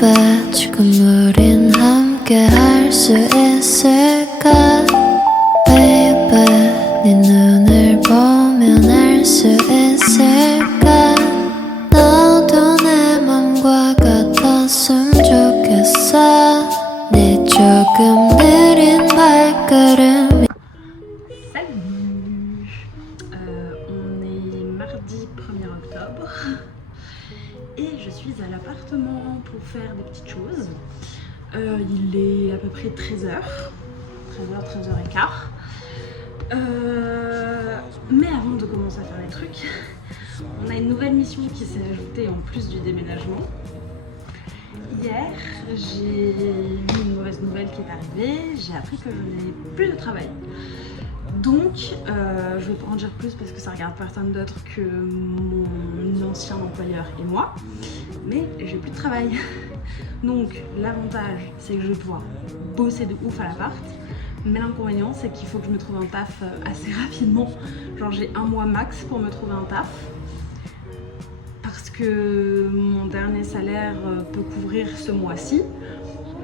baby 지금 우린 함께 할 수 있을까 baby 네 눈을 보면 알 수 있을까 너도 내 맘과 같았으면 좋겠어 내 조금 느린 발걸음. Salut, on est mardi 1er octobre et je suis à l'appartement pour faire des petites choses. Il est à peu près 13h, 13h15. Mais avant de commencer à faire les trucs, on a une nouvelle mission qui s'est ajoutée en plus du déménagement. Hier, j'ai eu une mauvaise nouvelle qui est arrivée, j'ai appris que je n'ai plus de travail. Donc, je vais pas en dire plus parce que ça regarde personne d'autre que mon ancien employeur et moi. Mais j'ai plus de travail. Donc, l'avantage, c'est que je vais pouvoir bosser de ouf à l'appart. Mais l'inconvénient, c'est qu'il faut que je me trouve un taf assez rapidement. Genre, j'ai un mois max pour me trouver un taf. Parce que mon dernier salaire peut couvrir ce mois-ci.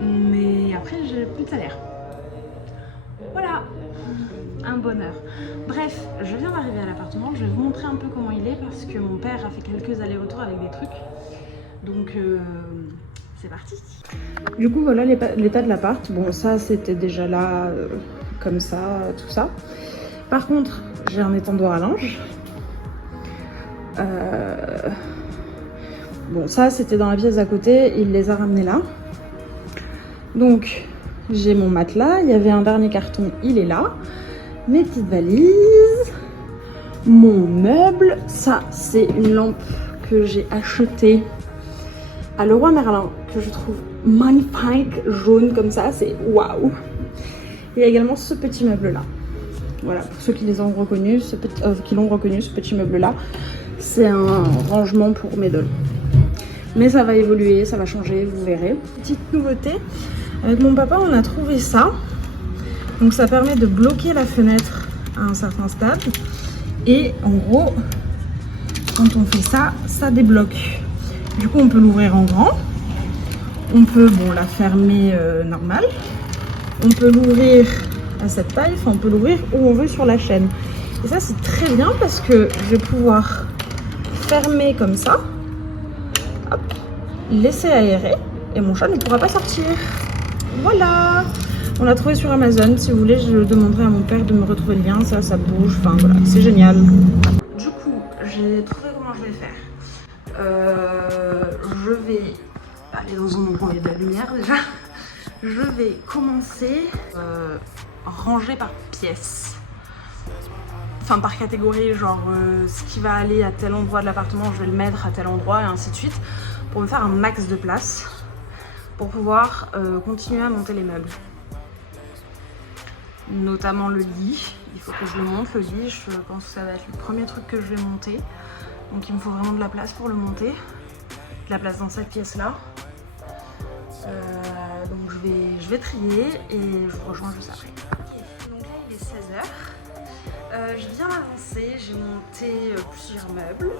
Mais après, j'ai plus de salaire. Voilà, un bonheur. Bref, je viens d'arriver à l'appartement, je vais vous montrer un peu comment il est parce que mon père a fait quelques allers-retours avec des trucs. Donc c'est parti. Du coup voilà l'état de l'appart. Bon ça c'était déjà là comme ça, tout ça. Par contre j'ai un étendoir à linge. Bon ça c'était dans la pièce à côté, il les a ramenés là. Donc j'ai mon matelas, il y avait un dernier carton, il est là. Mes petites valises, mon meuble, ça c'est une lampe que j'ai achetée à Leroy Merlin, que je trouve magnifique, jaune comme ça, c'est waouh. Il y a également ce petit meuble là. Voilà, pour ceux qui les ont reconnus, qui l'ont reconnu, ce petit meuble là, c'est un rangement pour mes dolls. Mais ça va évoluer, ça va changer, vous verrez. Petite nouveauté. Avec mon papa, on a trouvé ça. Donc ça permet de bloquer la fenêtre à un certain stade. Et en gros, quand on fait ça, ça débloque. Du coup, on peut l'ouvrir en grand. On peut la fermer normale. On peut l'ouvrir à cette taille. Enfin, on peut l'ouvrir où on veut sur la chaîne. Et ça, c'est très bien parce que je vais pouvoir fermer comme ça. Hop, laisser aérer. Et mon chat ne pourra pas sortir. Voilà, on l'a trouvé sur Amazon. Si vous voulez, je demanderai à mon père de me retrouver le lien. Ça bouge. Enfin voilà, c'est génial. Du coup, j'ai trouvé comment je vais faire. Je vais aller dans un endroit où il y a de la lumière déjà. Je vais commencer ranger par pièce. Enfin par catégorie, genre ce qui va aller à tel endroit de l'appartement, je vais le mettre à tel endroit et ainsi de suite. Pour me faire un max de place. Pour pouvoir continuer à monter les meubles. Notamment le lit, il faut que je le monte, le lit, je pense que ça va être le premier truc que je vais monter. Donc il me faut vraiment de la place pour le monter, de la place dans cette pièce là. Donc je vais trier et je vous rejoins juste après. Okay. Donc là il est 16h, je viens d'avancer, j'ai monté plusieurs meubles.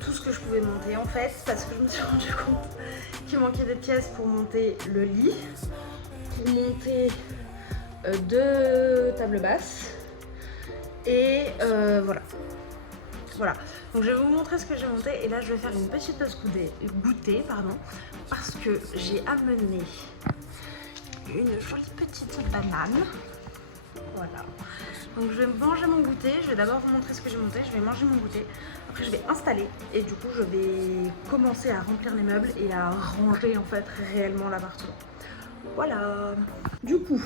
Tout ce que je pouvais monter en fait, parce que je me suis rendu compte qu'il manquait des pièces pour monter le lit, pour monter 2 tables basses et voilà. Donc je vais vous montrer ce que j'ai monté et là je vais faire une petite dose goûter parce que j'ai amené une jolie petite banane. Voilà. Donc je vais manger mon goûter, je vais d'abord vous montrer ce que j'ai monté, je vais manger mon goûter, après je vais installer et du coup je vais commencer à remplir les meubles et à ranger en fait réellement l'appartement. Voilà. Du coup,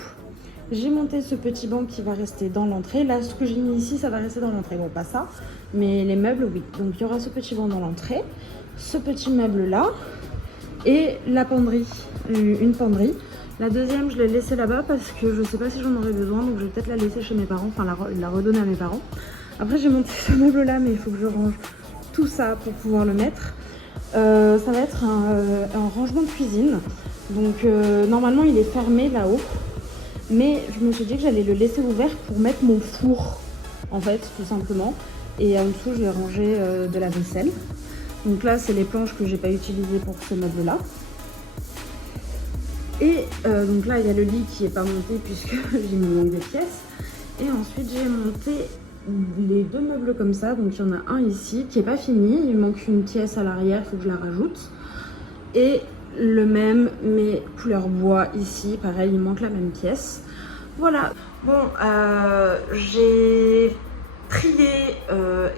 j'ai monté ce petit banc qui va rester dans l'entrée. Là ce que j'ai mis ici ça va rester dans l'entrée, bon pas ça, mais les meubles oui. Donc il y aura ce petit banc dans l'entrée, ce petit meuble là et la penderie, une penderie. La deuxième, je l'ai laissée là-bas parce que je sais pas si j'en aurais besoin, donc je vais peut-être la laisser chez mes parents, enfin la redonner à mes parents. Après, j'ai monté ce meuble-là, mais il faut que je range tout ça pour pouvoir le mettre. Ça va être un rangement de cuisine. Donc, normalement, il est fermé là-haut. Mais je me suis dit que j'allais le laisser ouvert pour mettre mon four, en fait, tout simplement. Et en dessous, je vais ranger de la vaisselle. Donc là, c'est les planches que j'ai pas utilisées pour ce meuble-là. Et donc là, il y a le lit qui n'est pas monté puisque il me manque des pièces. Et ensuite, j'ai monté les 2 meubles comme ça. Donc il y en a un ici qui n'est pas fini. Il manque une pièce à l'arrière, il faut que je la rajoute. Et le même, mais couleur bois ici. Pareil, il manque la même pièce. Voilà. Bon, j'ai trié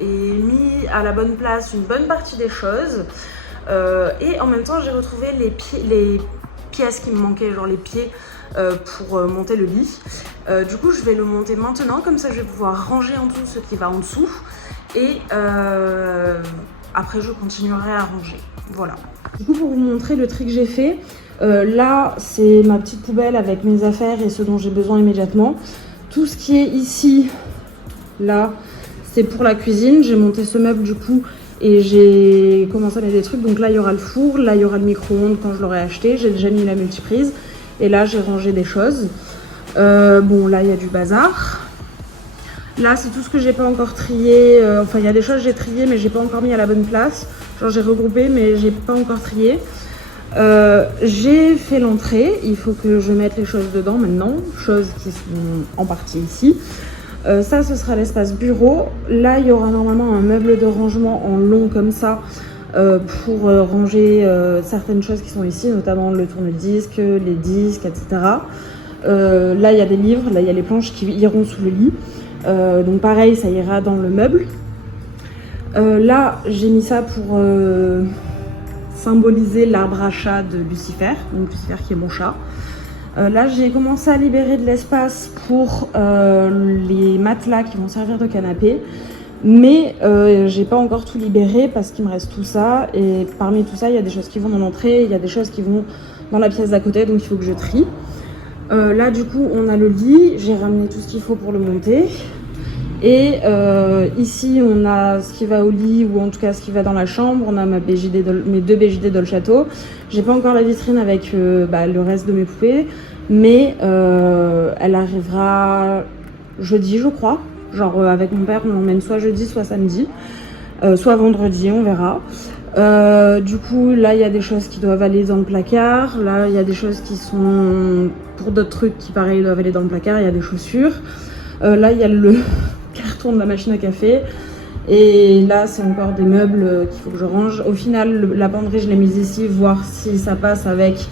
et mis à la bonne place une bonne partie des choses. Et en même temps, j'ai retrouvé les pièces qui me manquaient, genre les pieds pour monter le lit. Du coup, je vais le monter maintenant, comme ça je vais pouvoir ranger en dessous ce qui va en dessous. Et après, je continuerai à ranger. Voilà. Du coup, pour vous montrer le tri que j'ai fait, là, c'est ma petite poubelle avec mes affaires et ce dont j'ai besoin immédiatement. Tout ce qui est ici, là, c'est pour la cuisine. J'ai monté ce meuble du coup et j'ai commencé à mettre des trucs. Donc là, il y aura le four, là, il y aura le micro-ondes quand je l'aurai acheté. J'ai déjà mis la multiprise et là, j'ai rangé des choses. Bon, là, il y a du bazar. Là, c'est tout ce que j'ai pas encore trié. Enfin, il y a des choses que j'ai triées, mais j'ai pas encore mis à la bonne place. Genre, j'ai regroupé, mais j'ai pas encore trié. J'ai fait l'entrée. Il faut que je mette les choses dedans maintenant. Choses qui sont en partie ici. Ça, ce sera l'espace bureau. Là, il y aura normalement un meuble de rangement en long comme ça pour ranger certaines choses qui sont ici, notamment le tourne-disque, les disques, etc. Là, il y a des livres. Là, il y a les planches qui iront sous le lit. Donc pareil, ça ira dans le meuble. Là, j'ai mis ça pour symboliser l'arbre à chat de Lucifer. Donc Lucifer qui est mon chat. Là, j'ai commencé à libérer de l'espace pour les matelas qui vont servir de canapé. Mais j'ai pas encore tout libéré parce qu'il me reste tout ça. Et parmi tout ça, il y a des choses qui vont dans l'entrée, il y a des choses qui vont dans la pièce d'à côté. Donc il faut que je trie. Là, du coup, on a le lit. J'ai ramené tout ce qu'il faut pour le monter. Et ici, on a ce qui va au lit, ou en tout cas ce qui va dans la chambre. On a mes 2 BJD Dolciato. J'ai pas encore la vitrine avec le reste de mes poupées, mais elle arrivera jeudi, je crois. Genre avec mon père, on l'emmène soit jeudi, soit samedi, soit vendredi, on verra. Du coup, là, il y a des choses qui doivent aller dans le placard. Là, il y a des choses qui sont pour d'autres trucs qui, pareil, doivent aller dans le placard. Il y a des chaussures. Là, il y a le carton de la machine à café. Et là, c'est encore des meubles qu'il faut que je range. Au final, la penderie, je l'ai mise ici, voir si ça passe avec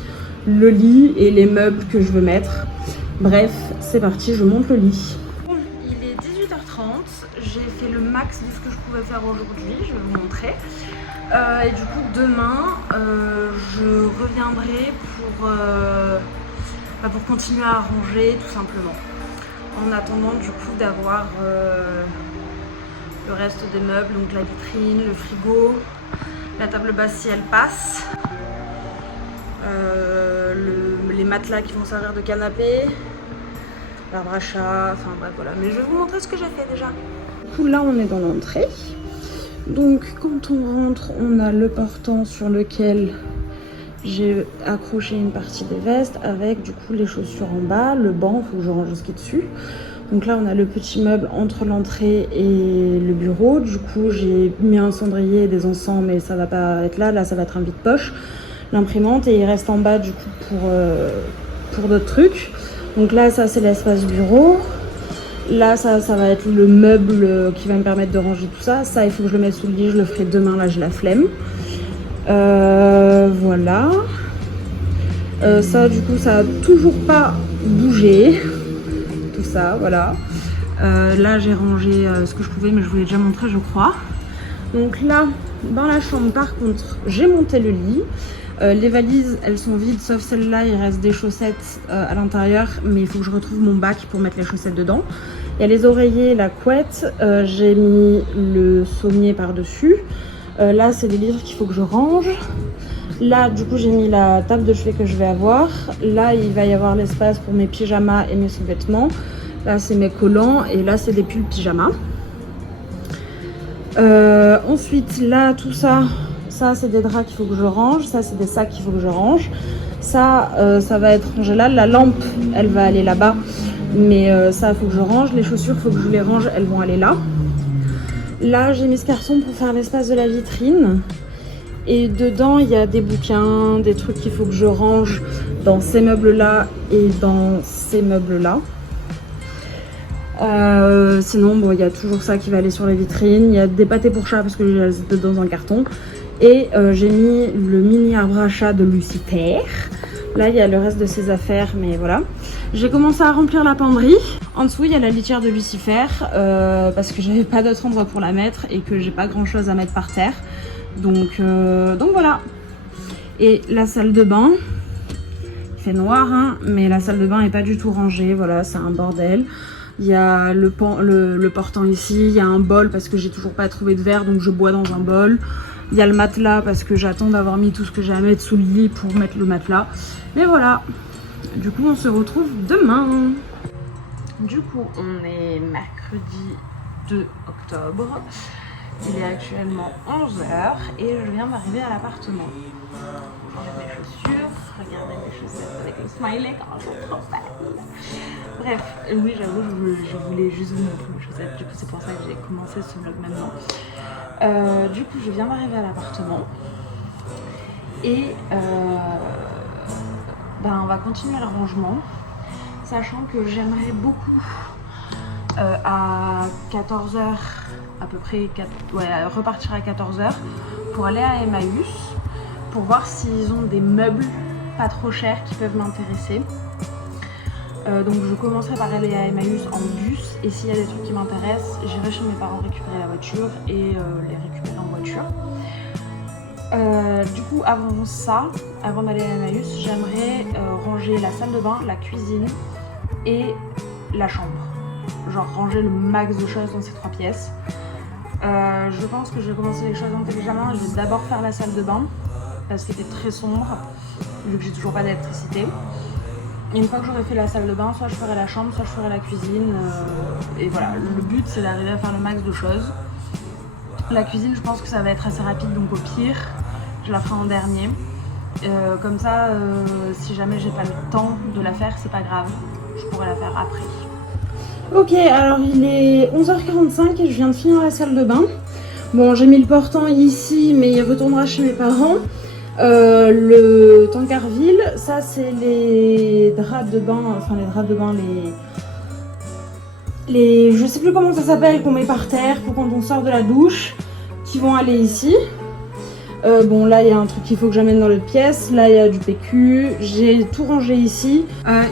le lit et les meubles que je veux mettre. Bref, c'est parti, je monte le lit. Bon, il est 18h30. J'ai fait le max de ce que je pouvais faire aujourd'hui. Je vais vous montrer. Et du coup, demain, je reviendrai pour continuer à ranger, tout simplement. En attendant du coup d'avoir le reste des meubles, donc la vitrine, le frigo, la table basse si elle passe, les matelas qui vont servir de canapé, l'arbre à chat, enfin bref voilà. Mais je vais vous montrer ce que j'ai fait déjà. Du coup là on est dans l'entrée. Donc quand on rentre, on a le portant sur lequel j'ai accroché une partie des vestes avec du coup les chaussures en bas, le banc, il faut que je range ce qui est dessus. Donc là on a le petit meuble entre l'entrée et le bureau. Du coup j'ai mis un cendrier et des encens, mais ça va pas être là, ça va être un vide-poche. L'imprimante, et il reste en bas du coup pour d'autres trucs. Donc là ça c'est l'espace bureau. Là ça va être le meuble qui va me permettre de ranger tout ça. Ça il faut que je le mette sous le lit, je le ferai demain, là j'ai la flemme. Voilà. Ça du coup ça a toujours pas bougé. Tout ça, voilà. Là j'ai rangé ce que je pouvais, mais je vous l'ai déjà montré je crois. Donc là dans la chambre par contre j'ai monté le lit. Les valises elles sont vides sauf celle-là, il reste des chaussettes à l'intérieur, mais il faut que je retrouve mon bac pour mettre les chaussettes dedans. Il y a les oreillers, la couette, j'ai mis le sommier par dessus. Là c'est des livres qu'il faut que je range. Là du coup j'ai mis la table de chevet que je vais avoir. Là il va y avoir l'espace pour mes pyjamas et mes sous-vêtements. Là c'est mes collants et là c'est des pulls pyjamas. Ensuite là tout ça c'est des draps qu'il faut que je range. Ça c'est des sacs qu'il faut que je range. Ça va être rangé là. La lampe elle va aller là-bas, mais ça il faut que je range. Les chaussures il faut que je les range, elles vont aller là. Là j'ai mis ce carton pour faire l'espace de la vitrine. Et dedans, il y a des bouquins, des trucs qu'il faut que je range dans ces meubles-là et dans ces meubles-là. Sinon, bon, il y a toujours ça qui va aller sur les vitrines. Il y a des pâtés pour chat parce que je les ai dans un carton. Et j'ai mis le mini arbre à chat de Lucifer. Là, il y a le reste de ses affaires, mais voilà. J'ai commencé à remplir la penderie. En dessous, il y a la litière de Lucifer parce que j'avais pas d'autre endroit pour la mettre et que j'ai pas grand chose à mettre par terre. Donc voilà. Et la salle de bain, il fait noir, hein, mais la salle de bain est pas du tout rangée. Voilà, c'est un bordel. Il y a le portant ici, il y a un bol parce que j'ai toujours pas trouvé de verre, donc je bois dans un bol. Il y a le matelas parce que j'attends d'avoir mis tout ce que j'ai à mettre sous le lit pour mettre le matelas. Mais voilà, du coup on se retrouve demain. Du coup on est mercredi 2 octobre. Il est actuellement 11h et je viens d'arriver à l'appartement. J'enlève mes chaussures, regardez mes chaussettes avec le smiley quand elles sont trop belles. Bref, oui j'avoue je voulais juste vous montrer mes chaussettes, du coup c'est pour ça que j'ai commencé ce vlog maintenant. Du coup je viens d'arriver à l'appartement et on va continuer le rangement, sachant que j'aimerais beaucoup à 14h à peu près, repartir à 14h pour aller à Emmaüs pour voir s'ils ont des meubles pas trop chers qui peuvent m'intéresser. Donc je commencerai par aller à Emmaüs en bus et s'il y a des trucs qui m'intéressent, j'irai chez mes parents récupérer la voiture et les récupérer en voiture. Du coup avant d'aller à Emmaüs, j'aimerais ranger la salle de bain, la cuisine et la chambre. Genre ranger le max de choses dans ces 3 pièces. Je pense que je vais commencer les choses intelligemment. Je vais d'abord faire la salle de bain parce qu'elle était très sombre vu que j'ai toujours pas d'électricité. Et une fois que j'aurai fait la salle de bain, soit je ferai la chambre, soit je ferai la cuisine. Et voilà, le but c'est d'arriver à faire le max de choses. La cuisine, je pense que ça va être assez rapide, donc au pire, je la ferai en dernier. Comme ça, si jamais j'ai pas le temps de la faire, c'est pas grave, je pourrai la faire après. Ok, alors il est 11h45 et je viens de finir la salle de bain. Bon, j'ai mis le portant ici, mais il retournera chez mes parents. Le Tancarville, ça c'est les draps de bain, les je sais plus comment ça s'appelle, qu'on met par terre pour quand on sort de la douche, qui vont aller ici. Bon, là il y a un truc qu'il faut que j'amène dans l'autre pièce, là il y a du PQ, j'ai tout rangé ici.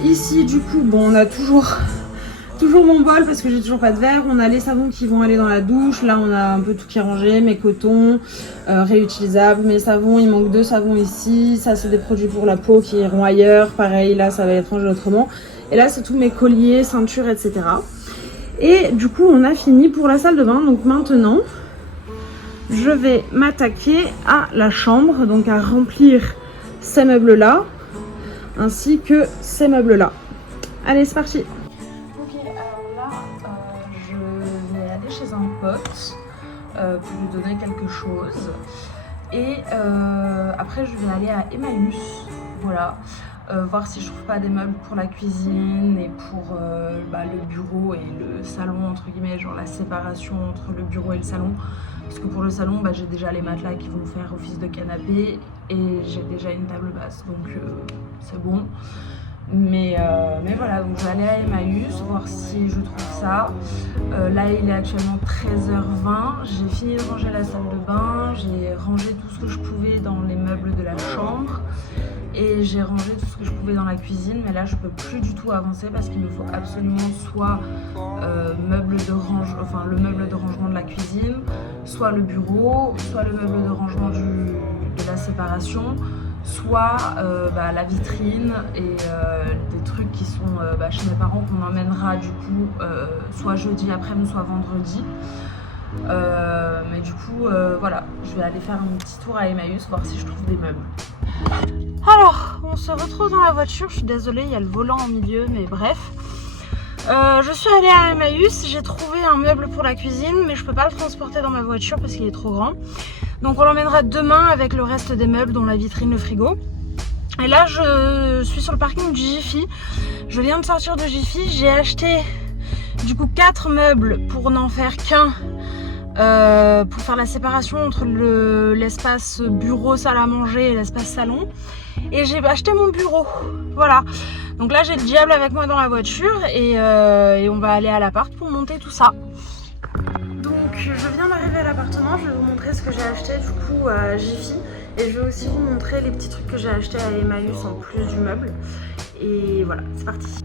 Ici du coup, bon, on a toujours mon bol parce que j'ai toujours pas de verre. On a les savons qui vont aller dans la douche. Là on a un peu tout qui est rangé, mes cotons réutilisables, mes savons, il manque 2 savons ici. Ça c'est des produits pour la peau qui iront ailleurs. Pareil, là ça va être rangé autrement. Et là c'est tous mes colliers, ceintures, etc. Et du coup on a fini pour la salle de bain. Donc maintenant je vais m'attaquer à la chambre, donc à remplir ces meubles là ainsi que ces meubles là. Allez, c'est parti. Chez un pote pour lui donner quelque chose et après je vais aller à Emmaüs, voilà, voir si je trouve pas des meubles pour la cuisine et pour le bureau et le salon, entre guillemets, genre la séparation entre le bureau et le salon, parce que pour le salon j'ai déjà les matelas qui vont faire office de canapé et j'ai déjà une table basse, donc c'est bon. Mais voilà, donc je vais aller à Emmaüs voir si je trouve ça. Là il est actuellement 13h20, j'ai fini de ranger la salle de bain, j'ai rangé tout ce que je pouvais dans les meubles de la chambre et j'ai rangé tout ce que je pouvais dans la cuisine, mais là je peux plus du tout avancer parce qu'il me faut absolument soit le meuble de rangement de la cuisine, soit le bureau, soit le meuble de rangement de la séparation, soit la vitrine et des trucs qui sont chez mes parents qu'on emmènera du coup soit jeudi après-midi soit vendredi. Mais du coup voilà, je vais aller faire un petit tour à Emmaüs voir si je trouve des meubles. Alors on se retrouve dans la voiture, je suis désolée, il y a le volant au milieu, mais bref. Je suis allée à Emmaüs, j'ai trouvé un meuble pour la cuisine, mais je peux pas le transporter dans ma voiture parce qu'il est trop grand. Donc on l'emmènera demain avec le reste des meubles, dont la vitrine, le frigo. Et là je suis sur le parking du Jiffy. Je viens de sortir de Jiffy, j'ai acheté du coup 4 meubles pour n'en faire qu'un pour faire la séparation entre l'espace bureau, salle à manger et l'espace salon. Et j'ai acheté mon bureau. Voilà. Donc là, j'ai le diable avec moi dans la voiture et on va aller à l'appart pour monter tout ça. Donc je viens d'arriver à l'appartement, je vais vous montrer ce que j'ai acheté du coup à Jiffy. Et je vais aussi vous montrer les petits trucs que j'ai achetés à Emmaüs en plus du meuble. Et voilà, c'est parti.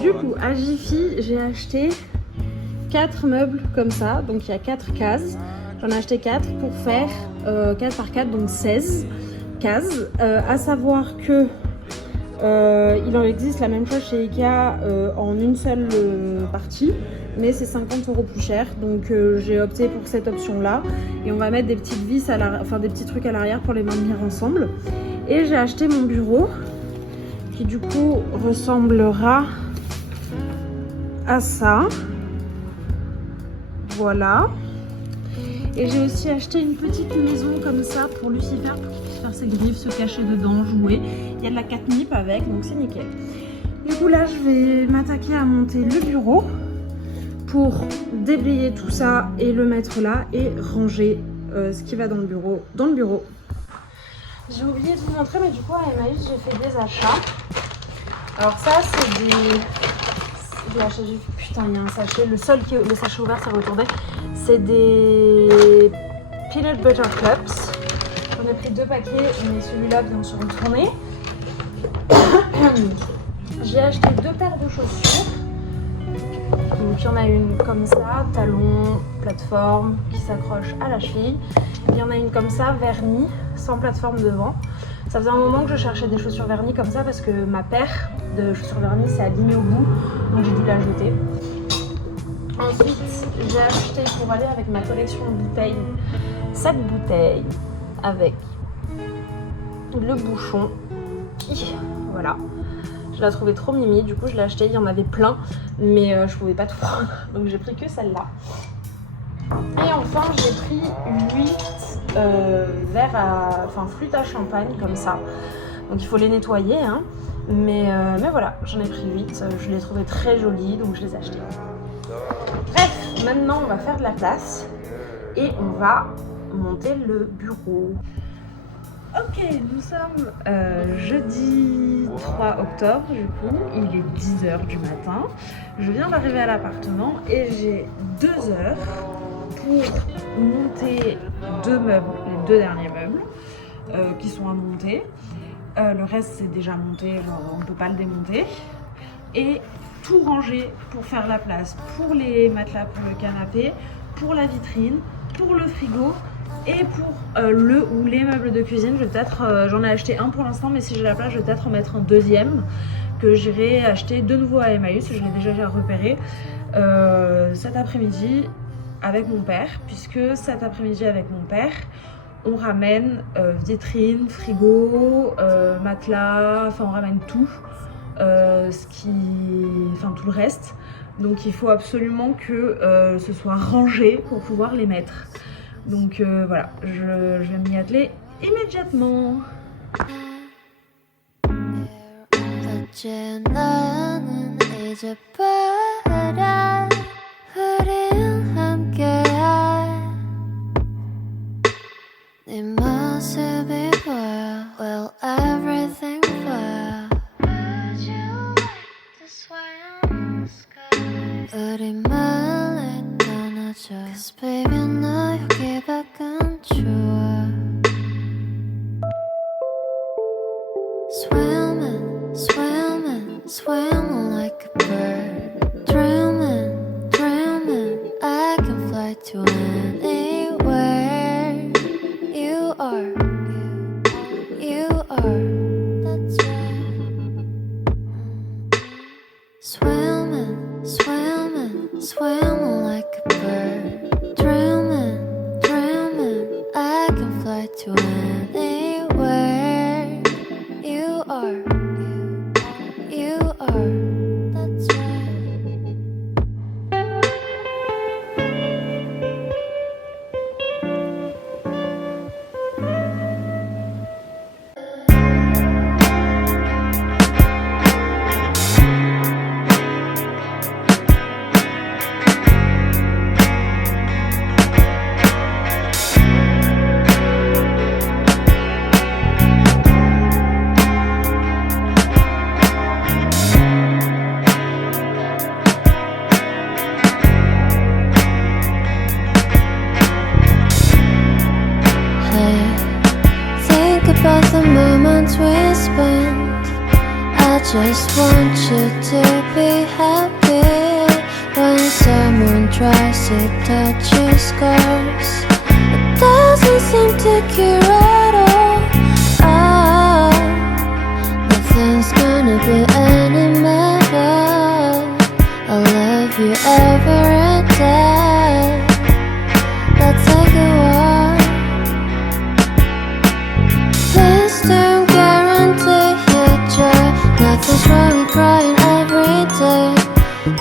Du coup, à Jiffy, j'ai acheté 4 meubles comme ça. Donc il y a 4 cases. J'en ai acheté 4 pour faire 4 par 4, donc 16 cases. À savoir que il en existe la même chose chez Ikea en une seule partie. Mais c'est 50 € plus cher, donc j'ai opté pour cette option là et on va mettre des petites vis enfin des petits trucs à l'arrière pour les maintenir ensemble. Et j'ai acheté mon bureau qui du coup ressemblera à ça, voilà. Et j'ai aussi acheté une petite maison comme ça pour Lucifer, pour qu'il puisse faire ses griffes, se cacher dedans, jouer. Il y a de la catnip avec, donc c'est nickel. Du coup là je vais m'attaquer à monter le bureau pour déblayer tout ça et le mettre là et ranger ce qui va dans le bureau. J'ai oublié de vous montrer, mais du coup à Emmaüs j'ai fait des achats. Alors ça c'est des... Putain, il y a un sachet, le sachet ouvert s'est retourné. C'est des peanut butter cups. J'en ai pris 2 paquets, mais celui-là vient de se retourner. J'ai acheté 2 paires de chaussures. Donc il y en a une comme ça, talon, plateforme, qui s'accroche à la cheville. Il y en a une comme ça, vernie, sans plateforme devant. Ça faisait un moment que je cherchais des chaussures vernies comme ça parce que ma paire de chaussures vernies s'est abîmée au bout, donc j'ai dû la jeter. Ensuite, j'ai acheté pour aller avec ma collection de bouteilles, cette bouteille avec le bouchon. Voilà. Je la trouvais trop mimi, du coup je l'ai acheté, il y en avait plein, mais je pouvais pas tout prendre, donc j'ai pris que celle-là. Et enfin j'ai pris 8 flûtes à champagne comme ça, donc il faut les nettoyer, hein. Mais voilà, j'en ai pris 8, je les trouvais très jolies, donc je les ai achetées. Bref, maintenant on va faire de la place et on va monter le bureau. Ok, nous sommes jeudi 3 octobre, du coup, il est 10h du matin. Je viens d'arriver à l'appartement et j'ai 2 heures pour monter 2 meubles, les 2 derniers meubles qui sont à monter. Le reste c'est déjà monté, genre on ne peut pas le démonter. Et tout ranger pour faire la place pour les matelas, pour le canapé, pour la vitrine, pour le frigo. Et pour le ou les meubles de cuisine, je vais peut-être, j'en ai acheté un pour l'instant, mais si j'ai la place, je vais peut-être en mettre un deuxième que j'irai acheter de nouveau à Emmaüs. Je l'ai déjà repéré cet après-midi avec mon père, puisque cet après-midi avec mon père, on ramène vitrine, frigo, matelas, enfin on ramène tout, tout le reste. Donc il faut absolument que ce soit rangé pour pouvoir les mettre. Donc voilà, je vais m'y atteler immédiatement. Swimming like a bird, dreaming, I can fly to anywhere. You are, that's right. Swimming like a bird, dreaming, I can fly to anywhere. You are. just want you to be happy. When someone tries to touch your scars, it doesn't seem to cure at all. Nothing's gonna be any better. I'll love you every day. Let's take a walk. Please don't guarantee your joy. Nothing's wrong with crying every day.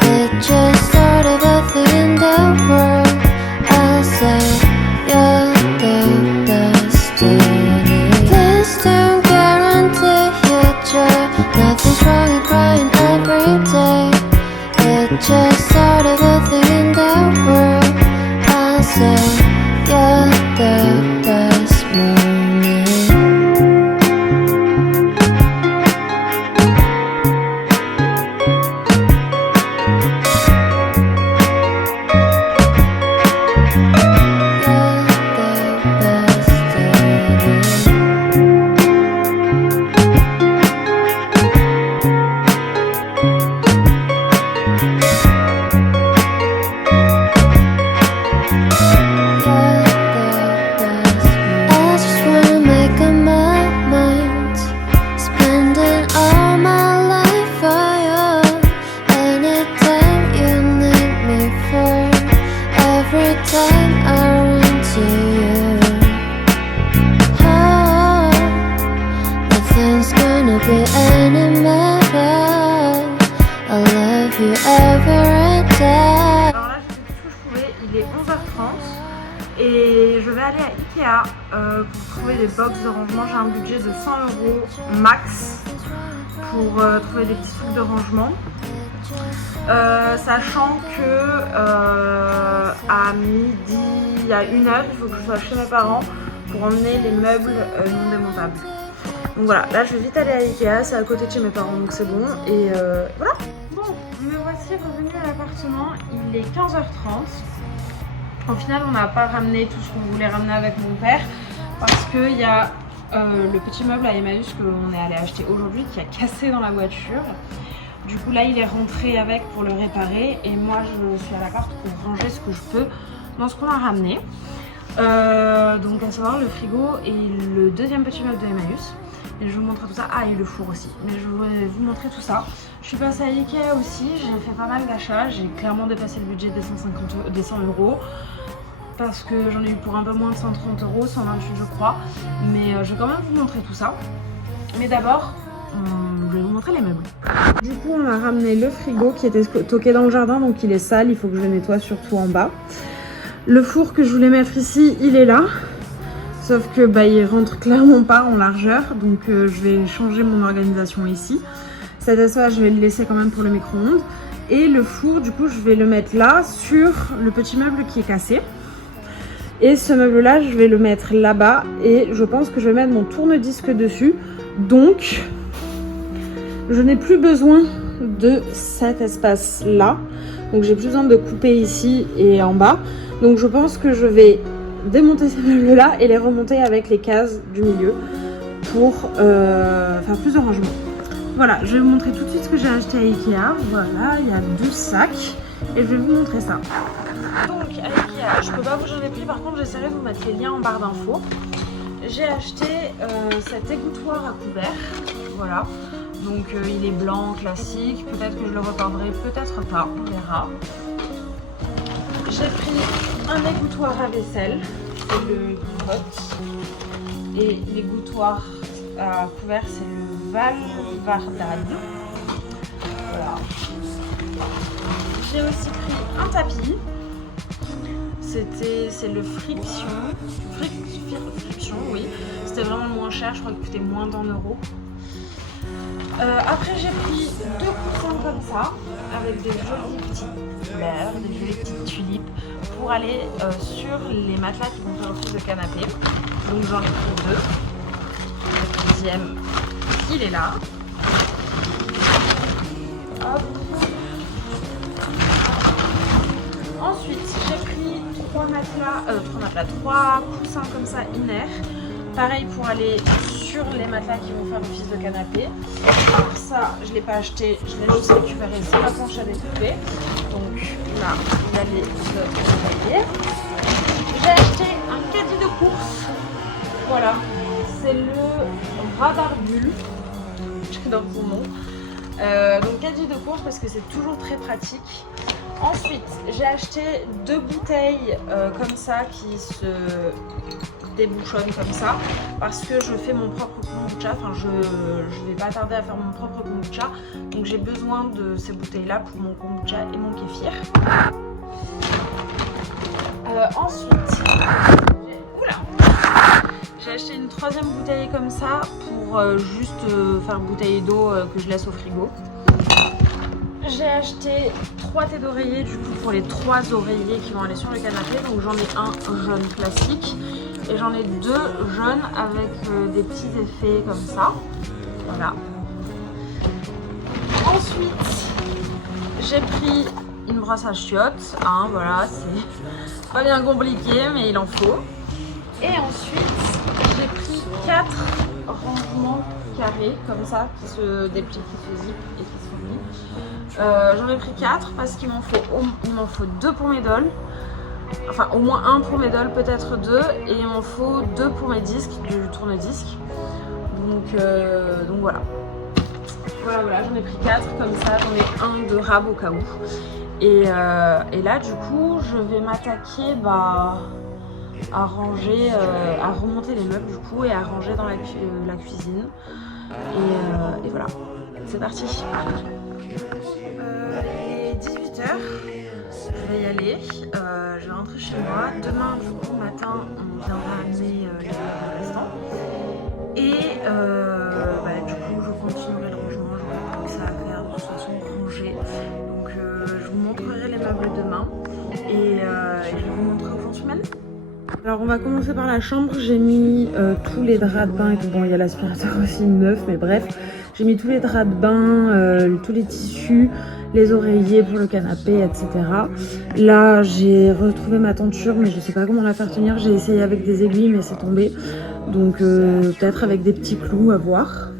It's just sort of a thing in the world. I'll say you're the destiny. Please don't guarantee your joy. Nothing's wrong with crying every day. It's just sort of a thing in the world. I'll say you're the best moment. Et je vais aller à Ikea pour trouver des box de rangement. J'ai un budget de 100 € max pour trouver des petits trucs de rangement. Sachant que à midi, à 1h, il faut que je sois chez mes parents pour emmener les meubles non démontables. Donc voilà, là je vais vite aller à Ikea, c'est à côté de chez mes parents donc c'est bon. Et voilà. Bon, me voici revenue à l'appartement, il est 15h30. Au final, on n'a pas ramené tout ce qu'on voulait ramener avec mon père parce qu'il y a le petit meuble à Emmaüs que l'on est allé acheter aujourd'hui qui a cassé dans la voiture. Du coup, là, il est rentré avec pour le réparer et moi, je suis à l'appart pour ranger ce que je peux dans ce qu'on a ramené. Donc, à savoir le frigo et le deuxième petit meuble de Emmaüs. Et je vous montrer tout ça. Ah, et le four aussi. Mais je vais vous montrer tout ça. Je suis passée à Ikea aussi. J'ai fait pas mal d'achats. J'ai clairement dépassé le budget des 100 €. Parce que j'en ai eu pour un peu moins de 130 €, 128 je crois. Mais je vais quand même vous montrer tout ça. Mais d'abord, je vais vous montrer les meubles. Du coup, on a ramené le frigo qui était stocké dans le jardin. Donc il est sale. Il faut que je le nettoie surtout en bas. Le four que je voulais mettre ici, il est là. Sauf que bah, il rentre clairement pas en largeur, donc je vais changer mon organisation ici. Cet espace, je vais le laisser quand même pour le micro-ondes. Et le four, du coup, je vais le mettre là, sur le petit meuble qui est cassé. Et ce meuble-là, je vais le mettre là-bas. Et je pense que je vais mettre mon tourne-disque dessus. Donc, je n'ai plus besoin de cet espace-là. Donc, j'ai plus besoin de couper ici et en bas. Donc, je pense que je vais démonter ces meubles là et les remonter avec les cases du milieu pour faire plus de rangement. Voilà, je vais vous montrer tout de suite ce que j'ai acheté à Ikea. Voilà, il y a 2 sacs et je vais vous montrer ça. Donc à Ikea, je peux pas vous changer les prix, par contre j'essaierai de vous mettre les liens en barre d'infos. J'ai acheté cet égouttoir à couvert, voilà. Donc il est blanc, classique, peut-être que je le repeindrai, peut-être pas, on verra. J'ai pris un égouttoir à vaisselle, c'est le Grotte, et l'égouttoir à couvert c'est le Valvardad. Voilà. J'ai aussi pris un tapis, c'est le Friction, oui, c'était vraiment le moins cher, je crois qu'il coûtait moins d'1 €. Après j'ai pris 2 coussins comme ça, avec des jolies petites fleurs, des jolies petites tulipes, pour aller sur les matelas qui vont faire office de canapé. Donc j'en ai pris 2. Le deuxième, il est là. Hop. Ensuite, j'ai pris 3 coussins comme ça, inert, pareil pour aller sur les matelas qui vont faire office de canapé. Alors ça, je ne l'ai pas acheté, je l'ai juste récupéré, c'est la planche à découper. Donc là, il y a les oreillers. J'ai acheté un caddie de course. Voilà, c'est le radar bulle. J'adore son nom. Donc caddie de course parce que c'est toujours très pratique. Ensuite, j'ai acheté 2 bouteilles comme ça qui se débouchonnent comme ça parce que je fais mon propre kombucha. Enfin, je vais pas tarder à faire mon propre kombucha. Donc j'ai besoin de ces bouteilles-là pour mon kombucha et mon kéfir. Ensuite, j'ai acheté une 3e bouteille comme ça pour juste faire bouteille d'eau que je laisse au frigo. J'ai acheté 3 thés d'oreiller du coup pour les 3 oreillers qui vont aller sur le canapé. Donc j'en ai un jaune classique et j'en ai 2 jaunes avec des petits effets comme ça. Voilà. Ensuite, j'ai pris une brosse à chiottes. Hein, voilà, c'est pas bien compliqué mais il en faut. Et ensuite, j'ai pris 4 rangements carrés comme ça qui se déplient, qui se zippent et qui se replient. J'en ai pris 4 parce qu'il m'en faut 2 pour mes dolls. Enfin, au moins 1 pour mes dolls, peut-être 2. Et il m'en faut 2 pour mes disques, du tourne-disque. Donc voilà. Voilà, j'en ai pris 4 comme ça. J'en ai un de rab au cas où. Et là, du coup, je vais m'attaquer à ranger, à remonter les meubles du coup et à ranger dans la cuisine. Et voilà, c'est parti. Il est 18h, je vais y aller, je vais rentrer chez moi. Demain, du coup, matin, on viendra amener les meubles au restaurant. Et du coup, je continuerai le rangement, j'aurai comme ça à faire de toute façon ranger. Donc je vous montrerai les meubles demain et je vous montrerai où j'en suis maintenant. Alors on va commencer par la chambre, j'ai mis tous les draps de bain et tout. Bon, il y a l'aspirateur aussi neuf, mais bref. J'ai mis tous les draps de bain, tous les tissus, les oreillers pour le canapé, etc. Là, j'ai retrouvé ma tenture, mais je sais pas comment la faire tenir. J'ai essayé avec des aiguilles, mais c'est tombé. Donc peut-être avec des petits clous à voir.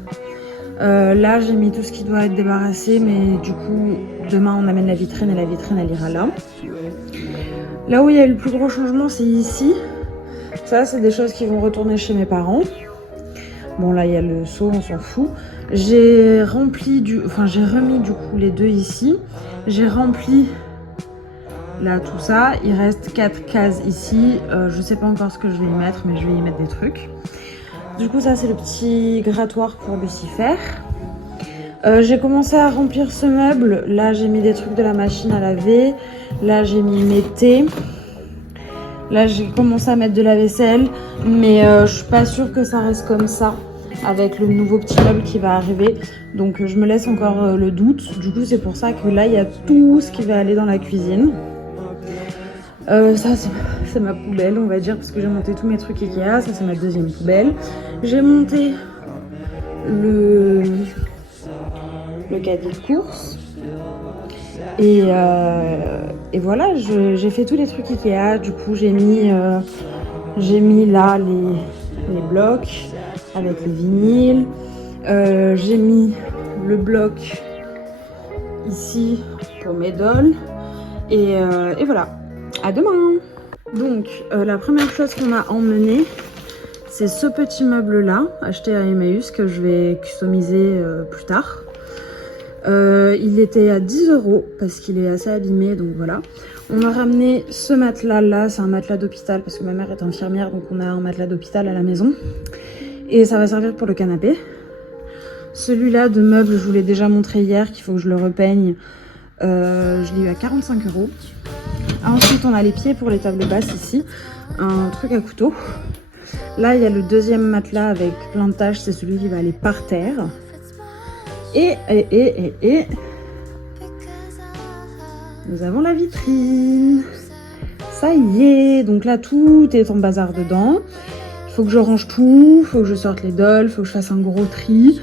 Là, j'ai mis tout ce qui doit être débarrassé, mais du coup, demain, on amène la vitrine et la vitrine, elle ira là. Là où il y a eu le plus gros changement, c'est ici. Ça, c'est des choses qui vont retourner chez mes parents. Bon, là, il y a le seau, on s'en fout. J'ai remis du coup les 2 ici. J'ai rempli là tout ça. Il reste 4 cases ici. Je sais pas encore ce que je vais y mettre, mais je vais y mettre des trucs. Du coup, ça, c'est le petit grattoir pour Lucifer. J'ai commencé à remplir ce meuble. Là, j'ai mis des trucs de la machine à laver. Là, j'ai mis mes thés. Là, j'ai commencé à mettre de la vaisselle. Mais je suis pas sûre que ça reste comme ça avec le nouveau petit meuble qui va arriver. Donc, je me laisse encore le doute. Du coup, c'est pour ça que là, il y a tout ce qui va aller dans la cuisine. Ça, c'est ma poubelle, on va dire, parce que j'ai monté tous mes trucs Ikea. Ça, c'est ma 2e poubelle. J'ai monté le caddie de course et voilà, j'ai fait tous les trucs Ikea. Du coup, j'ai mis là les blocs avec les vinyles. J'ai mis le bloc ici pour mes dolls et voilà. À demain. Donc la première chose qu'on a emmenée, c'est ce petit meuble là, acheté à Emmaüs, que je vais customiser plus tard. Il était à 10 € parce qu'il est assez abîmé, donc voilà. On a ramené ce matelas là, c'est un matelas d'hôpital parce que ma mère est infirmière, donc on a un matelas d'hôpital à la maison. Et ça va servir pour le canapé. Celui-là de meuble, je vous l'ai déjà montré hier, qu'il faut que je le repeigne. Je l'ai eu à 45 €. Ensuite, on a les pieds pour les tables basses ici. Un truc à couteau. Là, il y a le 2e matelas avec plein de taches. C'est celui qui va aller par terre. Et nous avons la vitrine. Ça y est. Donc là, tout est en bazar dedans. Il faut que je range tout. Il faut que je sorte les dolls. Il faut que je fasse un gros tri.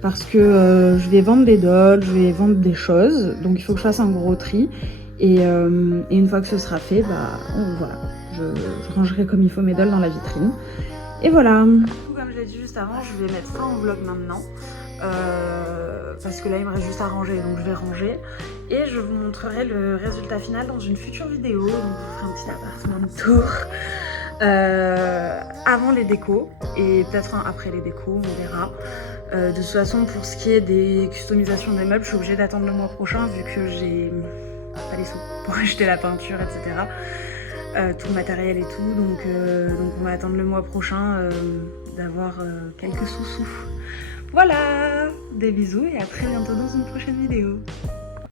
Parce que je vais vendre des dolls. Je vais vendre des choses. Donc il faut que je fasse un gros tri. Et une fois que ce sera fait, voilà, je rangerai comme il faut mes dolls dans la vitrine. Et voilà. Comme je l'ai dit juste avant, je vais mettre fin au vlog maintenant. Parce que là il me reste juste à ranger, donc je vais ranger. Et je vous montrerai le résultat final dans une future vidéo. Donc je vous ferai un petit appartement de tour. Avant les décos et peut-être après les décos, on verra. De toute façon, pour ce qui est des customisations des meubles, je suis obligée d'attendre le mois prochain vu que j'ai pas les sous pour acheter la peinture, etc. Tout le matériel et tout, donc on va attendre le mois prochain d'avoir quelques sous-sous. Voilà, des bisous et à très bientôt dans une prochaine vidéo.